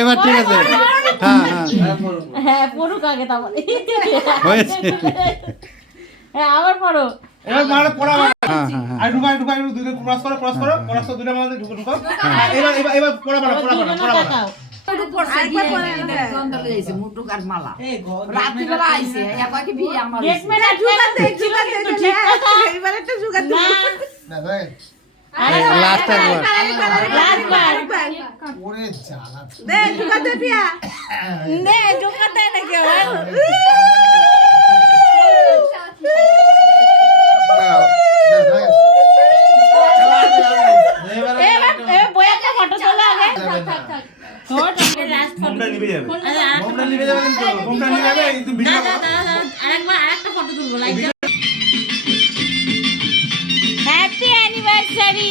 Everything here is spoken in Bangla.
এবার ঠিক আছে। হ্যাঁ পড়ুক আগে তারপরে আবার পড়ো। এবার মানে পড়া আর ঢুকাই দুটো ক্রস করো দুটো মধ্যে ঢুকো এবার পড়া হ্যাপি অ্যানিভার্সারি।